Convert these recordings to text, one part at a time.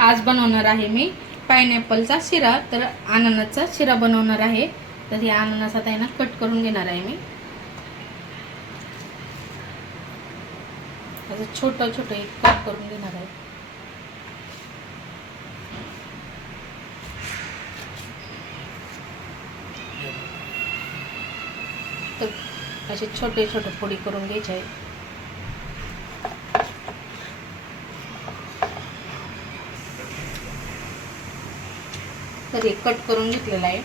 आज बनवणार आहे मी पायनॅपलचा शिरा. तर अननसचा शिरा बनवणार आहे. तर हे अननस आता आहे ना कट करून घेणार आहे मी. असं छोटं छोटं एक कट करून घेणार आहे. तर असे छोटे छोटे फोडी करून घ्यायचे आहे तर हे कट करून घेतलेलं आहे.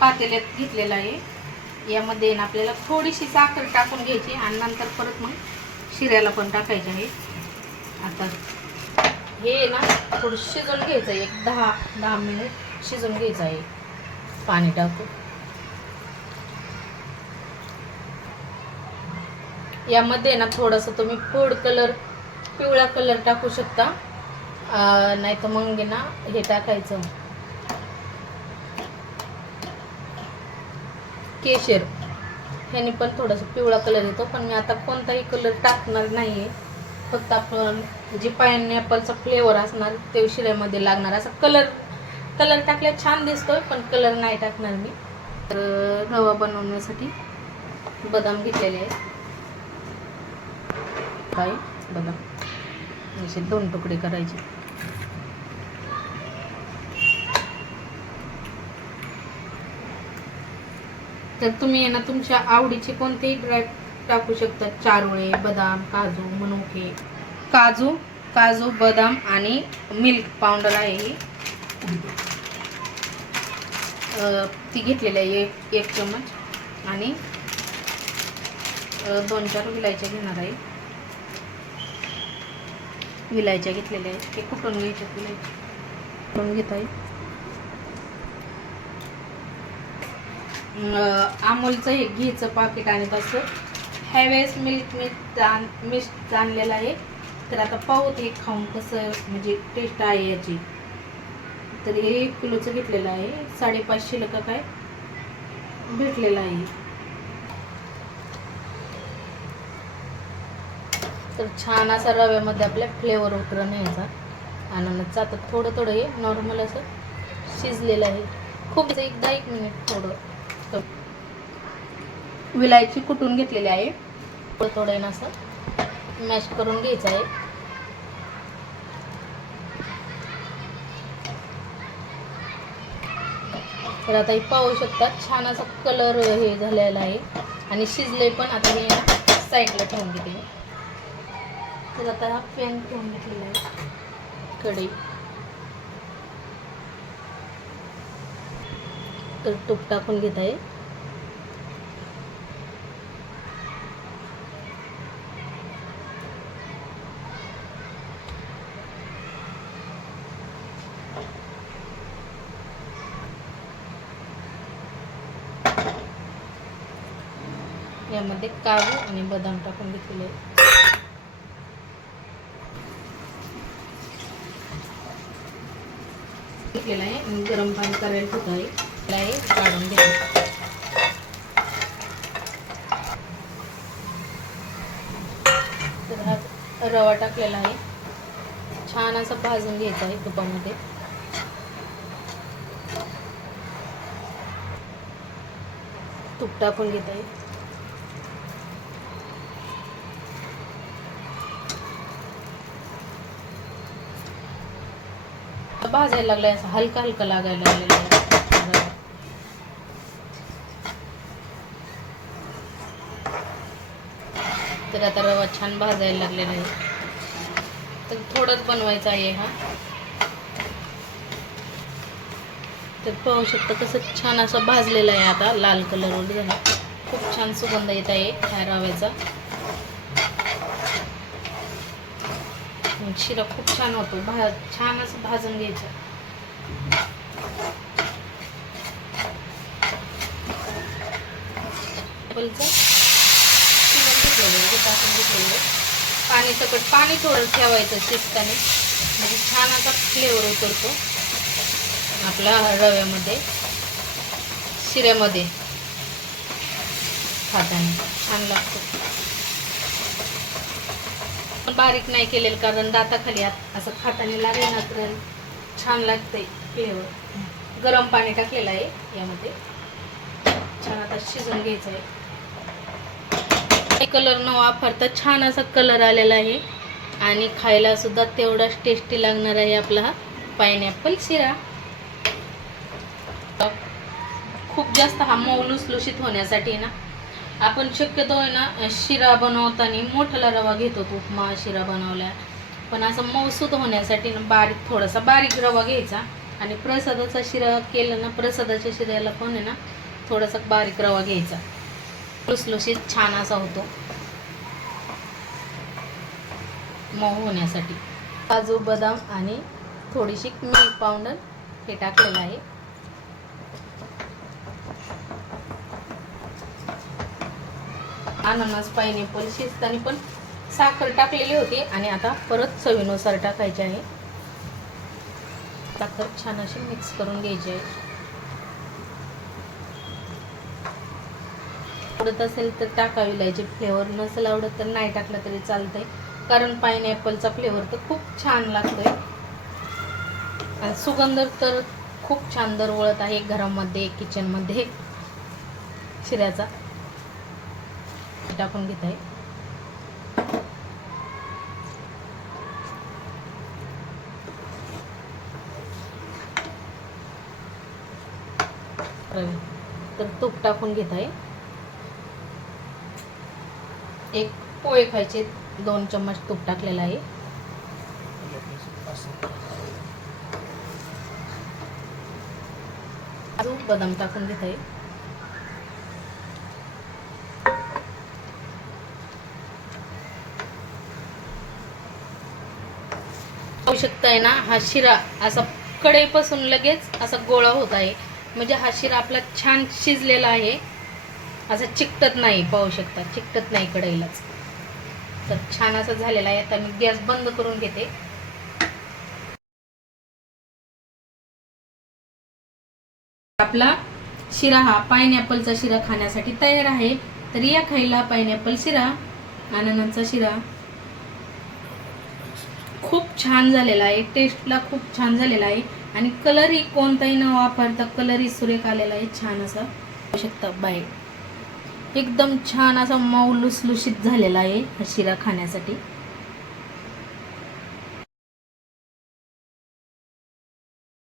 पातेल्यात घेतलेलं आहे. यामध्ये ना आपल्याला थोडीशी साखर टाकून घ्यायची आणि नंतर परत मग शिऱ्याला पण टाकायचे आहे. आता हे ना थोडं शिजवून घ्यायचं आहे. एक दहा दहा मिनिट शिजवून घ्यायचं आहे. पाणी टाकू यामध्ये ना थोडंसं तुम्ही फूड कलर पिवळा कलर टाकू शकता. नाही तर मग ना हे टाकायचं. केशर. ह्याने पण थोडासा पिवळा कलर येतो पण मी आता कोणताही कलर टाकणार नाही आहे फक्त आपण जे पायनॅपलचा फ्लेवर असणार ते शिऱ्यामध्ये लागणार. असा कलर कलर टाकल्या छान दिसतोय पण कलर नाही टाकणार मी. तर रवा बनवण्यासाठी बदाम घेतलेले आहेत. काय? बदाम. असे दोन तुकडे करायचे. तर तुम्ही आहे ना तुमच्या आवडीचे कोणतेही ड्राय टाकू शकता. चारोळे बदाम काजू मनुके. काजू काजू बदाम आणि मिल्क पावडर आहे ही. ती घेतलेली आहे एक एक चमच आणि दोन चार विलायच्या घेणार आहे. विलायच्या घेतलेल्या आहेत. ते कुठून घ्यायच्या विलायच्या? कुठून घेत आहे अमूलचं हे घीचं पाकिट आणत असतो ह्यावेळेस मिल्क मिल्क आण मिस्ट आणलेलं आहे. तर आता पाहू ते खाऊन कसं म्हणजे टेस्ट आहे याची. तर हे एक किलोचं घेतलेलं आहे. साडेपाचशेला का काय? भेटलेलं आहे. तर छान असा रव्यामध्ये आपल्या फ्लेवर उतरून यायचा. आनंदाचा आता थोडं थोडं हे नॉर्मल असं शिजलेलं आहे. खूप एकदा एक मिनिट थोडं. विलायची कुटून घेतलेली आहे. थोडं थोडं ना असं. मॅश करून घ्यायचं आहे. तर आता हे पाहू शकतात छान असा कलर हे झालेला आहे. आणि शिजले पण आता मी साईडला ठेवून घेते तर आता हा पॅन ठेवून घेतलेला आहे. कढई. तर तूप टाकून घेत आहे. यामध्ये काजू आणि बदाम टाकून घेतलेले आहे घेतलेला आहे आणि गरम पाणी करायला ठेवत आहे. त्याला हे काढून घ्यायचं तर हा रवा टाकलेला आहे. छान असं भाजून घ्यायचा आहे तुपामध्ये. तूप टाकून घेत आहे. भाजायला लागलाय असं हलका हलका लागायला लागलेला आहे. तर आता रवा छान भाजायला लागलेला आहे. तर थोडंच बनवायचं आहे हा. तर पाहू शकता कसं छान असं भाजलेलं आहे आता लाल कलर झाला खूप छान सुगंध येत आहे ह्या रव्याचा. शिरा खूप छान होतो. भा छान असं भाजून घ्यायचं. शिरा पाणी सकट पाणी थोडं ठेवायचं शिजताना. म्हणजे छान असा फ्लेवर उतरतो. आपल्या रव्यामध्ये शिऱ्यामध्ये. खाताना छान लागतो. पण बारीक नाही केलेलं कारण दाताखाली आत असं खाताने लागेल ना तर छान लागते फ्लेवर गरम पाणी टाकलेलं आहे यामध्ये. छान आता शिजून घ्यायचं आहे कलर न वापरता छान असा कलर आलेला आहे. आणि खायला सुद्धा तेवढाच टेस्टी लागणार आहे आपला हा पायनॅपल शिरा. खूप जास्त हा मऊ लुसलुशीत होण्यासाठी ना आपण शक्यतो आहे ना शिरा बनवताना मोठाला रवा घेतो उपमा शिरा बनवल्या. पण असं मऊसूद होण्यासाठी ना बारीक थोडासा बारीक रवा घ्यायचा. आणि प्रसादाचा शिरा केला ना प्रसादाच्या शिऱ्याला पण आहे ना थोडासा बारीक रवा घ्यायचा. लुसलुशीत छान असा होतो. मऊ होण्यासाठी. काजू बदाम आणि थोडीशी मिल्क पावडर हे टाकलेलं आहे. अननस पायनॅपल शिजताना पण साखर टाकलेली होती. आणि आता परत चवीनुसार टाकायचे आहे. साखर छान अशी मिक्स करून घ्यायची आहे. आवडत असेल तर टाकावी. लायचे फ्लेवर नसेल आवडत तर नाही टाकलं तरी चालतंय. कारण पायनॅपलचा फ्लेवर तर खूप छान लागतोय. आणि सुगंध तर खूप छान दरवळत आहे घरामध्ये किचनमध्ये शिऱ्याचा. टाकून घेत. आहे तर तूप टाकून घेत. आहे एक पोहे खायचे दोन चम्मच तूप टाकलेलं आहे. काजू बदाम टाकून घेत. आहे पाहू शकताय ना हा शिरा असा कढईपासून लगेच असा गोळा होत आहे. म्हणजे हा शिरा आपला छान शिजलेला आहे. असा चिकटत नाही पाहू शकता. चिकटत नाही कढईलाच. तर छान असा झालेला आहे. आता मी गॅस बंद करून घेते. आपला शिरा हा पायनॅपलचा शिरा खाण्यासाठी तयार आहे. तर या खायला पायनॅपल शिरा आनंदाचा शिरा. खूप छान झालेला आहे. टेस्टला खूप छान झालेला आहे. आणि कलरही कोणताही न वापरता कलरही सुरेख आलेला आहे. छान असा. शकता बाहेर एकदम छान असा मऊ लुसलुशीत झालेला आहे हा शिरा खाण्यासाठी.